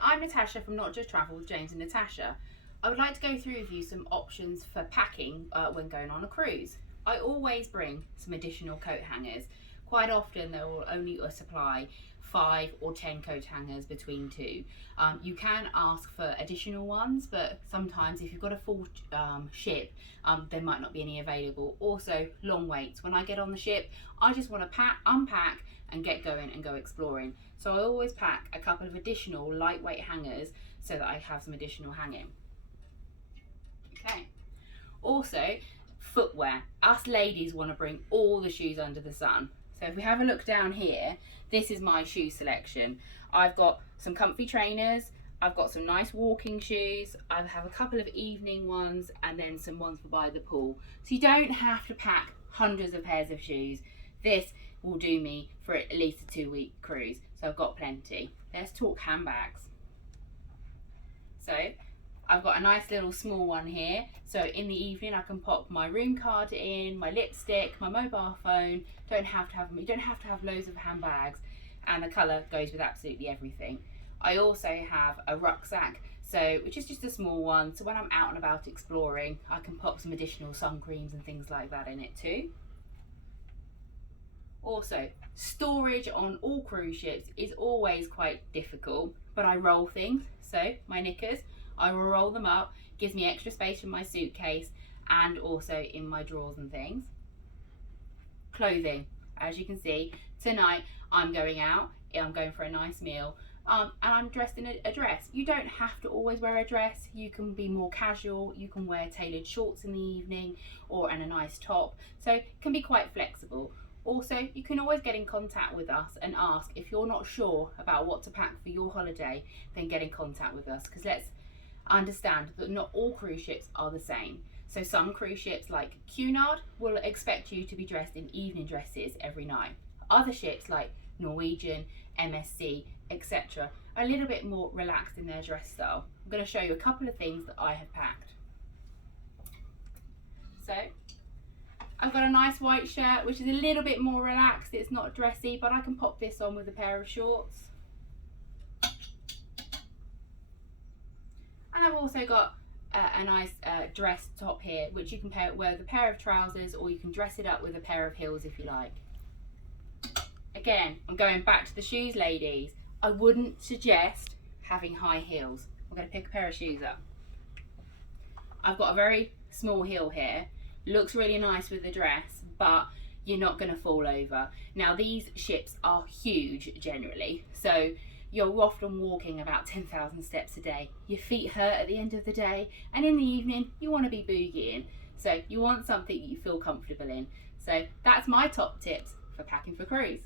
Hi, I'm Natasha from Not Just Travel with James and Natasha. I would like to go through with you some options for packing when going on a cruise. I always bring some additional coat hangers. Quite often they will only supply 5 or 10 coat hangers between two. You can ask for additional ones, but sometimes if you've got a full ship, there might not be any available. Also, long waits. When I get on the ship, I just want to unpack and get going and go exploring. So I always pack a couple of additional lightweight hangers so that I have some additional hanging. Okay. Also, footwear. Us ladies want to bring all the shoes under the sun. So if we have a look down here, this is my shoe selection. I've got some comfy trainers, I've got some nice walking shoes, I have a couple of evening ones, and then some ones for by the pool. So you don't have to pack hundreds of pairs of shoes. This will do me for at least a 2-week cruise, so I've got plenty. Let's talk handbags. So I've got a nice little small one here, so in the evening I can pop my room card in, my lipstick, my mobile phone. You don't have to have loads of handbags, and the colour goes with absolutely everything. I also have a rucksack, which is just a small one, so when I'm out and about exploring I can pop some additional sun creams and things like that in it too. Also, storage on all cruise ships is always quite difficult, but I roll things. So my knickers, I will roll them up, gives me extra space in my suitcase and also in my drawers and things. Clothing, as you can see, tonight I'm going out, I'm going for a nice meal, and I'm dressed in a dress. You don't have to always wear a dress, you can be more casual, you can wear tailored shorts in the evening and a nice top, so it can be quite flexible. Also, you can always get in contact with us and ask if you're not sure about what to pack for your holiday, then get in contact with us, because let's understand that not all cruise ships are the same. So some cruise ships like Cunard will expect you to be dressed in evening dresses every night. Other ships like Norwegian, MSC, etc. are a little bit more relaxed in their dress style. I'm going to show you a couple of things that I have packed. So I've got a nice white shirt which is a little bit more relaxed, it's not dressy, but I can pop this on with a pair of shorts. And I've also got a nice dress top here, which you can wear with a pair of trousers, or you can dress it up with a pair of heels if you like. Again, I'm going back to the shoes, ladies. I wouldn't suggest having high heels. I'm going to pick a pair of shoes up. I've got a very small heel here. Looks really nice with the dress, but you're not going to fall over. Now these ships are huge generally, so you're often walking about 10,000 steps a day. Your feet hurt at the end of the day, and in the evening you want to be boogieing. So you want something you feel comfortable in. So that's my top tips for packing for cruise.